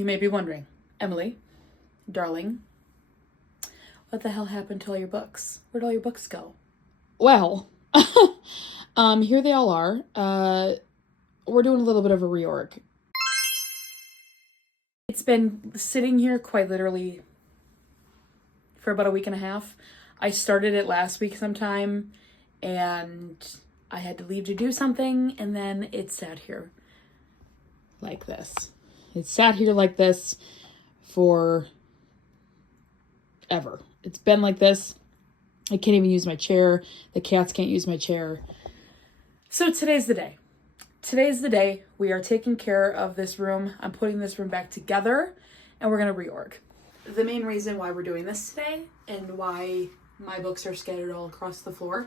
You may be wondering, Emily, darling, what the hell happened to all your books? Where'd all your books go? Well, here they all are. We're doing a little bit of a reorg. It's been sitting here quite literally for about a week and a half. I started it last week sometime, and I had to leave to do something, and then it sat here like this. It sat here like this for ever. It's been like this. I can't even use my chair. The cats can't use my chair. So today's the day. Today's the day. We are taking care of this room. I'm putting this room back together, and we're going to reorg. The main reason why we're doing this today and why my books are scattered all across the floor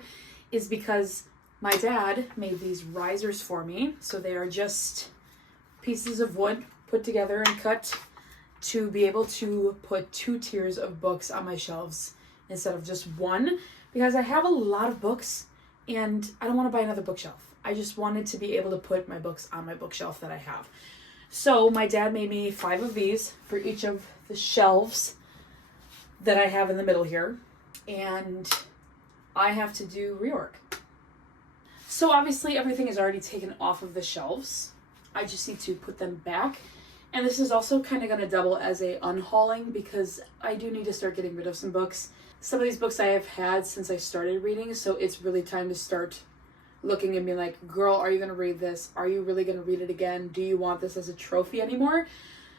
is because my dad made these risers for me. So they are just pieces of wood put together and cut to be able to put 2 tiers of books on my shelves instead of just one, because I have a lot of books and I don't want to buy another bookshelf. I just wanted to be able to put my books on my bookshelf that I have. So my dad made me 5 of these for each of the shelves that I have in the middle here, and I have to do reorg. So obviously everything is already taken off of the shelves. I just need to put them back. And this is also kind of going to double as a unhauling, because I do need to start getting rid of some books. Some of these books I have had since I started reading, so it's really time to start looking and being like, girl, are you going to read this? Are you really going to read it again? Do you want this as a trophy anymore?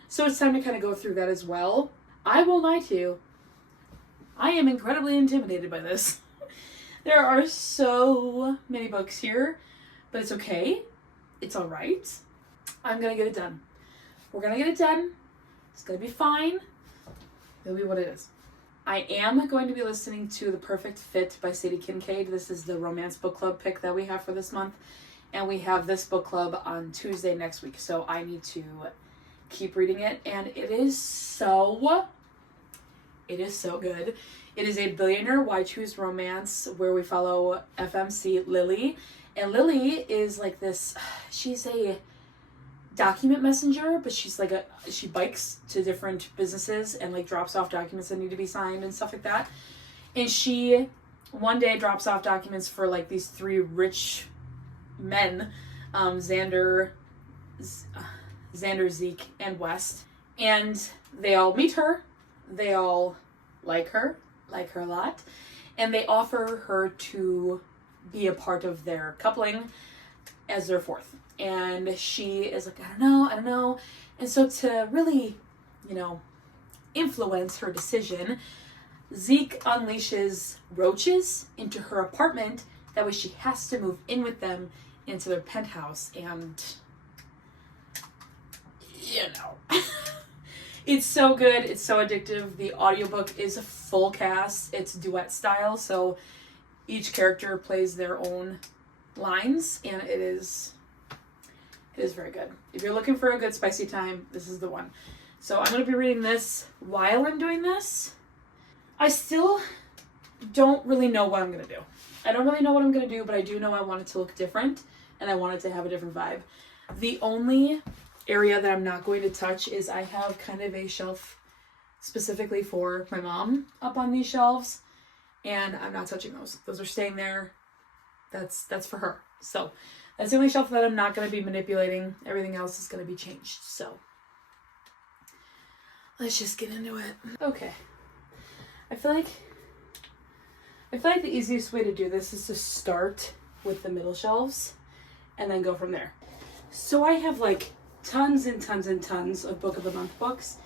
So it's time to kind of go through that as well. I won't lie to you. I am incredibly intimidated by this. There are so many books here, but it's okay. It's all right. I'm going to get it done. We're going to get it done. It's going to be fine. It'll be what it is. I am going to be listening to The Perfect Fit by Sadie Kincaid. This is the romance book club pick that we have for this month. And we have this book club on Tuesday next week. So I need to keep reading it. And it is so good. It is a billionaire why choose romance where we follow FMC Lily. And Lily is like this, she's a document messenger, but she bikes to different businesses and like drops off documents that need to be signed and stuff like that. And she one day drops off documents for like these 3 rich men, Xander, Zeke, and West. And they all meet her. They all like her a lot. And they offer her to be a part of their coupling as their 4th. And she is like, I don't know. And so to really, influence her decision, Zeke unleashes roaches into her apartment. That way she has to move in with them into their penthouse. And, it's so good. It's so addictive. The audiobook is a full cast. It's duet style. So each character plays their own lines. And it is very good. If you're looking for a good spicy time, this is the one. So I'm going to be reading this while I'm doing this. I still don't really know what I'm going to do. I don't really know what I'm going to do, but I do know I want it to look different, and I want it to have a different vibe. The only area that I'm not going to touch is I have kind of a shelf specifically for my mom up on these shelves, and I'm not touching those. Those are staying there. That's for her. So that's the only shelf that I'm not going to be manipulating. Everything else is going to be changed. So let's just get into it. Okay. I feel like the easiest way to do this is to start with the middle shelves and then go from there. So I have like tons and tons and tons of Book of the Month books,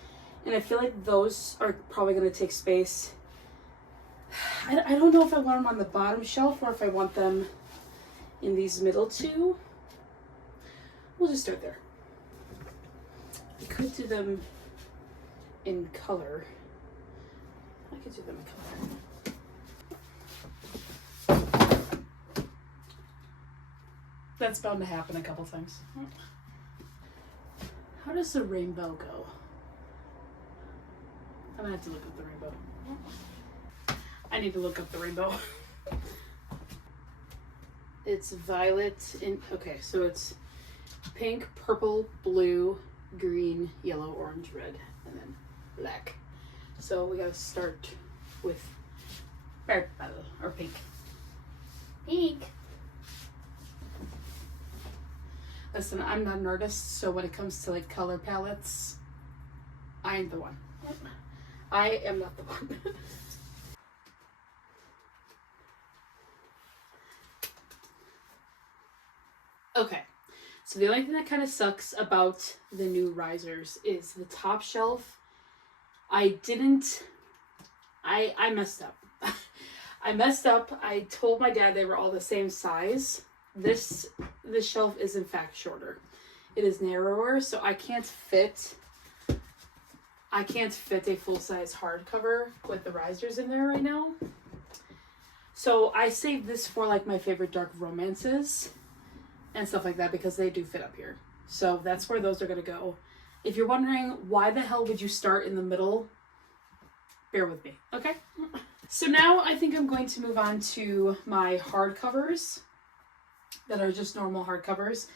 and I feel like those are probably going to take space. I don't know if I want them on the bottom shelf or if I want them in these middle 2. We'll just start there. I could do them in color. That's bound to happen a couple times. How does the rainbow go? I'm gonna have to look up the rainbow. I need to look up the rainbow. It's violet in, okay, so it's pink, purple, blue, green, yellow, orange, red, and then black. So we gotta start with purple or pink. Pink. Listen, I'm not an artist, so when it comes to like color palettes, I ain't the one. I am not the one. Okay, so the only thing that kind of sucks about the new risers is the top shelf. I messed up. I messed up. I told my dad they were all the same size. This shelf is in fact shorter. It is narrower, so I can't fit a full-size hardcover with the risers in there right now. So I saved this for like my favorite dark romances and stuff like that because they do fit up here. So that's where those are gonna go. If you're wondering why the hell would you start in the middle, bear with me, okay? So now I think I'm going to move on to my hardcovers that are just normal hardcovers.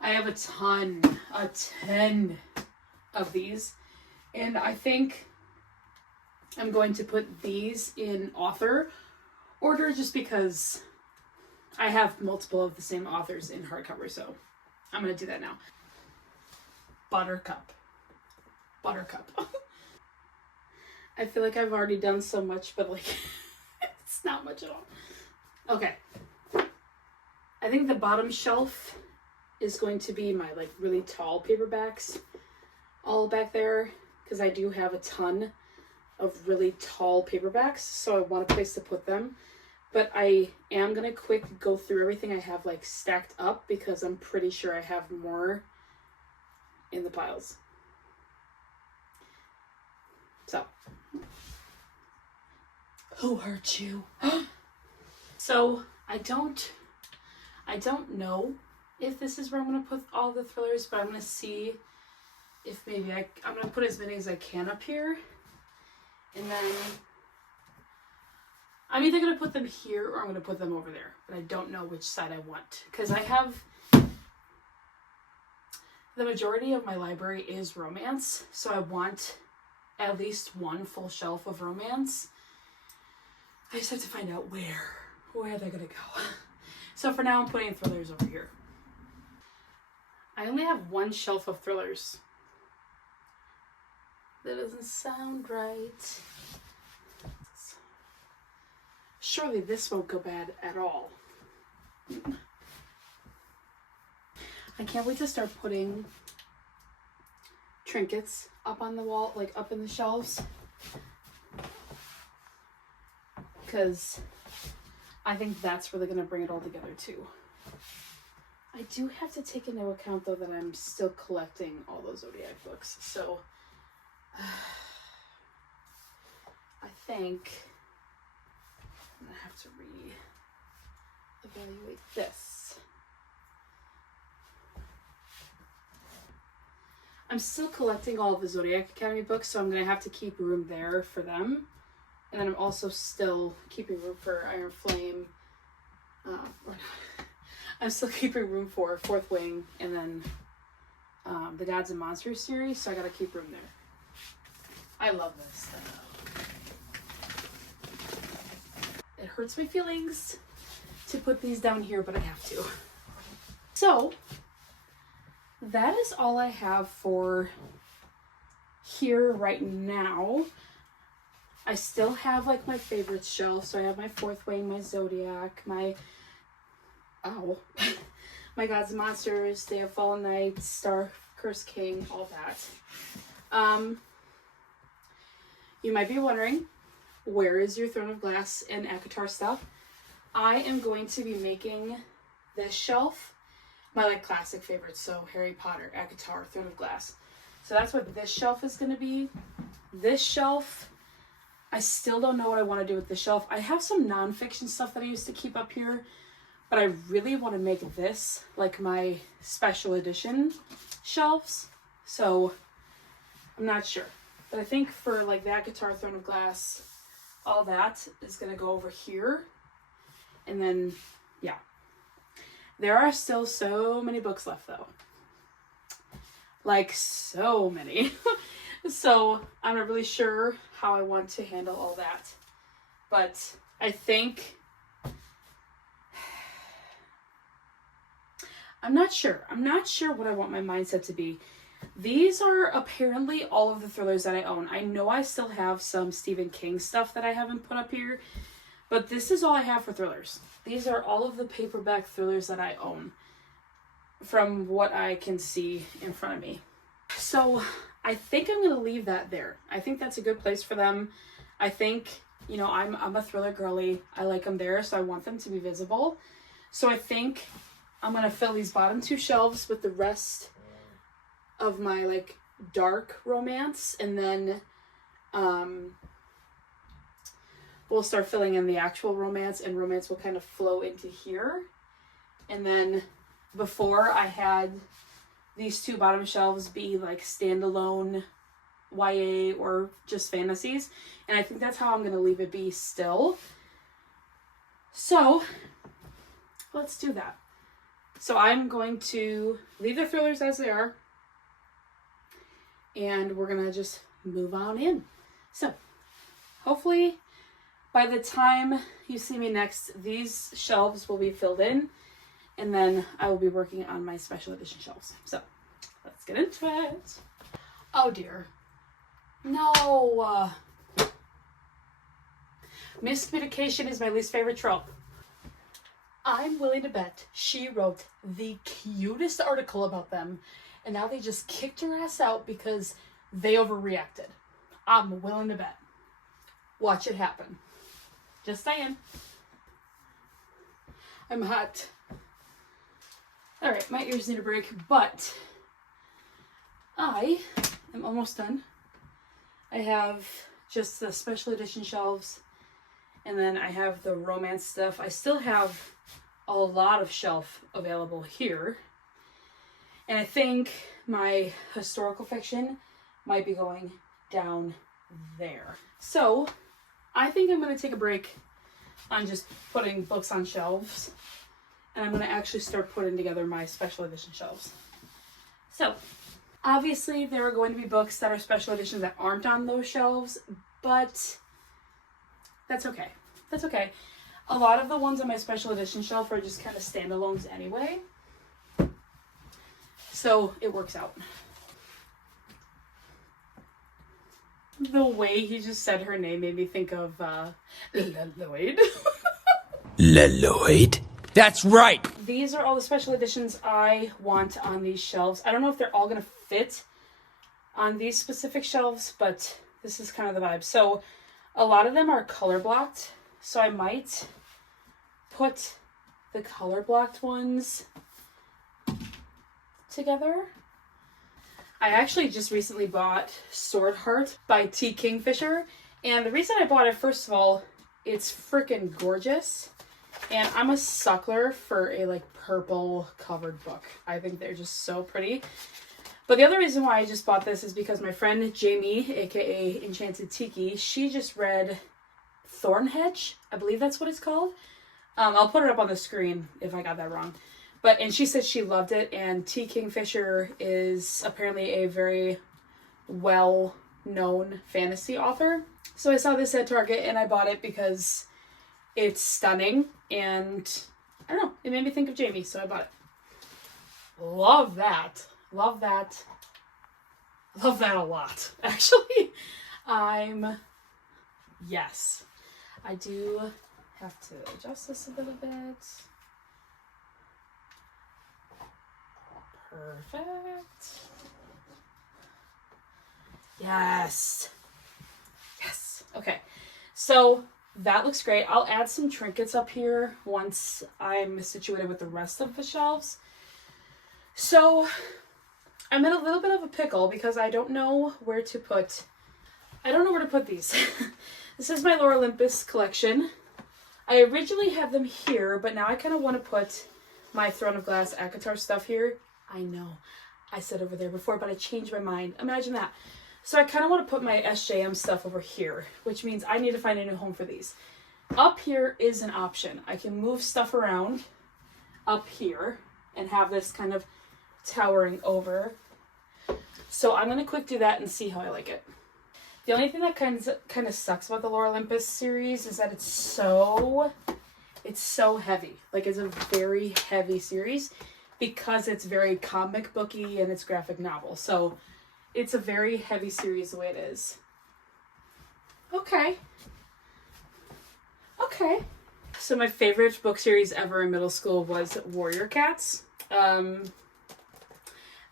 I have a ton of these, and I think I'm going to put these in author order just because I have multiple of the same authors in hardcover, so I'm going to do that now. Buttercup. I feel like I've already done so much, but like, it's not much at all. Okay. I think the bottom shelf is going to be my like really tall paperbacks all back there because I do have a ton of really tall paperbacks, so I want a place to put them. But I am going to quick go through everything I have like stacked up because I'm pretty sure I have more in the piles. So, who hurt you? So, I don't know if this is where I'm going to put all the thrillers, but I'm going to see if maybe I'm going to put as many as I can up here. And then I'm either going to put them here or I'm going to put them over there. But I don't know which side I want. Because I have... The majority of my library is romance. So I want at least one full shelf of romance. I just have to find out where they're going to go. So for now, I'm putting thrillers over here. I only have one shelf of thrillers. That doesn't sound right. Surely this won't go bad at all. I can't wait to start putting trinkets up on the wall, like up in the shelves. Because I think that's really going to bring it all together too. I do have to take into account though that I'm still collecting all those Zodiac books. So I think I'm going to have to re-evaluate this. I'm still collecting all of the Zodiac Academy books, so I'm going to have to keep room there for them. And then I'm also still keeping room for Iron Flame. I'm still keeping room for Fourth Wing and then the Gods and Monsters series, so I got to keep room there. I love this stuff. It hurts my feelings to put these down here, but I have to. So, that is all I have for here right now. I still have like my favorite shelf. So I have my Fourth Wing, my Zodiac, my my Gods and Monsters, Day of Fallen Knights, Star Curse King, all that. You might be wondering, where is your Throne of Glass and ACOTAR stuff? I am going to be making this shelf my like classic favorites. So Harry Potter, ACOTAR, Throne of Glass. So that's what this shelf is going to be. This shelf, I still don't know what I want to do with this shelf. I have some nonfiction stuff that I used to keep up here, but I really want to make this like my special edition shelves. So I'm not sure. But I think for like the ACOTAR, Throne of Glass, all that is going to go over here. And then, yeah. There are still so many books left though. Like so many. So I'm not really sure how I want to handle all that. But I think, I'm not sure. I'm not sure what I want my mindset to be. These are apparently all of the thrillers that I own. I know I still have some Stephen King stuff that I haven't put up here, but this is all I have for thrillers. These are all of the paperback thrillers that I own from what I can see in front of me. So I think I'm going to leave that there. I think that's a good place for them. I think, you know, I'm a thriller girly. I like them there, so I want them to be visible. So I think I'm going to fill these bottom two shelves with the rest of my like dark romance, and then we'll start filling in the actual romance, and romance will kind of flow into here. And then before, I had these two bottom shelves be like standalone YA or just fantasies, and I think that's how I'm going to leave it be still. So let's do that. So I'm going to leave the thrillers as they are, and we're going to just move on in. So hopefully by the time you see me next, these shelves will be filled in, and then I will be working on my special edition shelves. So let's get into it. Oh dear. No. Miscommunication is my least favorite trope. I'm willing to bet she wrote the cutest article about them, and now they just kicked her ass out because they overreacted. I'm willing to bet. Watch it happen. Just saying. I'm hot. Alright, my ears need a break, but I am almost done. I have just the special edition shelves, and then I have the romance stuff. I still have a lot of shelf available here. And I think my historical fiction might be going down there. So I think I'm going to take a break on just putting books on shelves, and I'm going to actually start putting together my special edition shelves. So obviously there are going to be books that are special editions that aren't on those shelves, but that's okay. That's okay. A lot of the ones on my special edition shelf are just kind of standalones anyway, so it works out. The way he just said her name made me think of Lloyd. Lloyd? That's right! These are all the special editions I want on these shelves. I don't know if they're all going to fit on these specific shelves, but this is kind of the vibe. So a lot of them are color blocked, so I might put the color blocked ones together. I actually just recently bought Sword Heart by T. Kingfisher, and the reason I bought it, first of all, it's freaking gorgeous, and I'm a sucker for a like purple covered book. I think they're just so pretty. But the other reason why I just bought this is because my friend Jamie, aka Enchanted Tiki, she just read Thornhedge. I believe that's what it's called. I'll put it up on the screen if I got that wrong. And she said she loved it, and T. Kingfisher is apparently a very well-known fantasy author. So I saw this at Target, and I bought it because it's stunning, and I don't know, it made me think of Jamie, so I bought it. Love that. Love that. Love that a lot, actually. Yes. I do have to adjust this a little bit. Perfect. Yes. Yes. Okay. So that looks great. I'll add some trinkets up here once I'm situated with the rest of the shelves. So I'm in a little bit of a pickle because I don't know where to put these. This is my Lore Olympus collection. I originally had them here, but now I kind of want to put my Throne of Glass ACOTAR stuff here. I know, I said over there before, but I changed my mind. Imagine that. So I kind of want to put my SJM stuff over here, which means I need to find a new home for these. Up here is an option. I can move stuff around up here and have this kind of towering over. So I'm going to quick do that and see how I like it. The only thing that kind of sucks about the Lore Olympus series is that it's so heavy. Like, it's a very heavy series because it's very comic booky and it's graphic novel. So it's a very heavy series the way it is. Okay. Okay. So my favorite book series ever in middle school was Warrior Cats. They're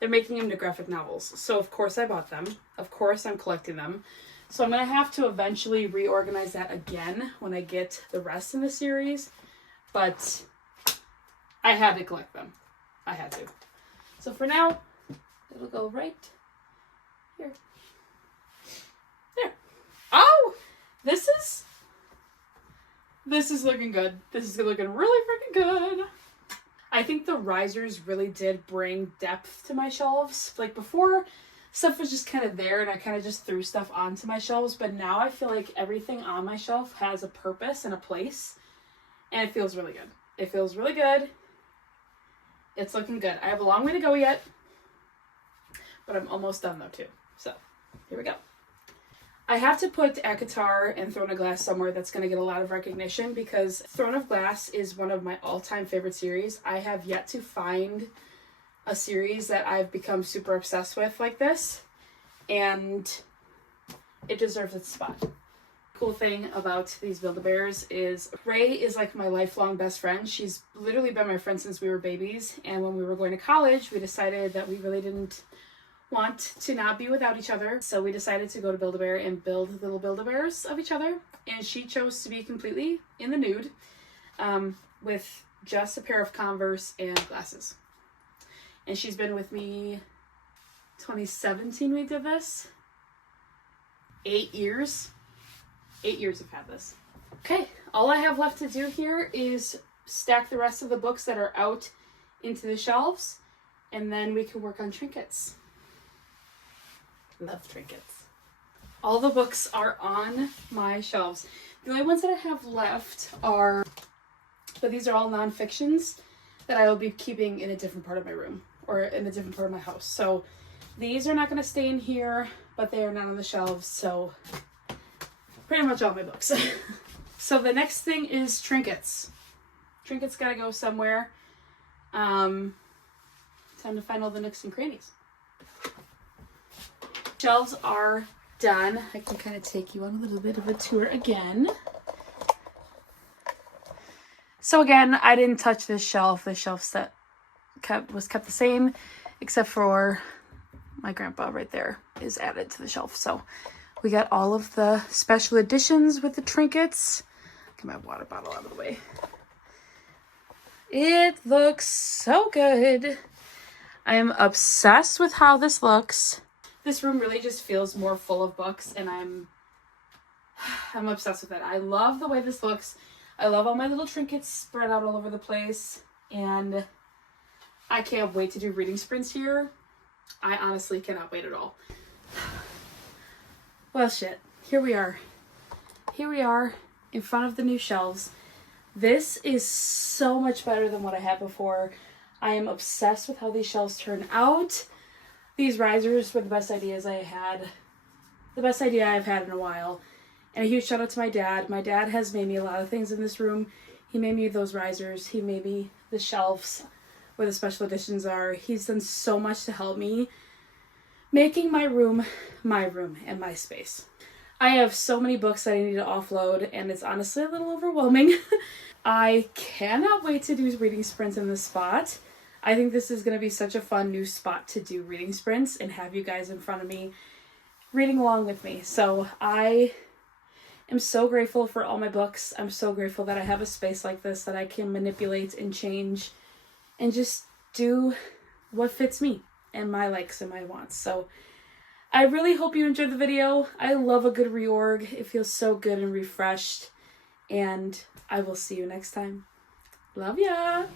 making them into graphic novels. So of course I bought them. Of course I'm collecting them. So I'm going to have to eventually reorganize that again when I get the rest in the series. But I had to collect them. I had to. So for now, it'll go right here. There. Oh! This is looking good. This is looking really freaking good. I think the risers really did bring depth to my shelves. Like, before, stuff was just kind of there and I kind of just threw stuff onto my shelves. But now I feel like everything on my shelf has a purpose and a place. And it feels really good. It feels really good. It's looking good. I have a long way to go yet. But I'm almost done though too. So, here we go. I have to put ACOTAR and Throne of Glass somewhere that's going to get a lot of recognition because Throne of Glass is one of my all-time favorite series. I have yet to find a series that I've become super obsessed with like this, and it deserves its spot. Cool thing about these Build-A-Bears is Ray is like my lifelong best friend. She's literally been my friend since we were babies, and when we were going to college, we decided that we really didn't want to not be without each other. So we decided to go to Build-A-Bear and build little Build-A-Bears of each other. And she chose to be completely in the nude with just a pair of Converse and glasses. And she's been with me 2017 we did this. 8 years. 8 years I've had this. Okay, all I have left to do here is stack the rest of the books that are out into the shelves. And then we can work on trinkets. Love trinkets. All the books are on my shelves. The only ones that I have left are, but these are all nonfictions that I will be keeping in a different part of my room or in a different part of my house. So these are not going to stay in here, but they are not on the shelves. So pretty much all my books. So the next thing is trinkets. Trinkets got to go somewhere. Time to find all the nooks and crannies. Shelves are done. I can kind of take you on a little bit of a tour again. So again, I didn't touch this shelf. The shelf set was kept the same, except for my grandpa right there is added to the shelf. So we got all of the special editions with the trinkets. Get my water bottle out of the way. It looks so good. I am obsessed with how this looks. This room really just feels more full of books, and I'm obsessed with it. I love the way this looks. I love all my little trinkets spread out all over the place, and I can't wait to do reading sprints here. I honestly cannot wait at all. Well, shit. Here we are. Here we are in front of the new shelves. This is so much better than what I had before. I am obsessed with how these shelves turn out. These risers were the best ideas I had. The best idea I've had in a while. And a huge shout out to my dad. My dad has made me a lot of things in this room. He made me those risers. He made me the shelves where the special editions are. He's done so much to help me, making my room and my space. I have so many books that I need to offload, and it's honestly a little overwhelming. I cannot wait to do reading sprints in this spot. I think this is going to be such a fun new spot to do reading sprints and have you guys in front of me reading along with me. So I am so grateful for all my books. I'm so grateful that I have a space like this that I can manipulate and change and just do what fits me and my likes and my wants. So I really hope you enjoyed the video. I love a good reorg. It feels so good and refreshed. And I will see you next time. Love ya!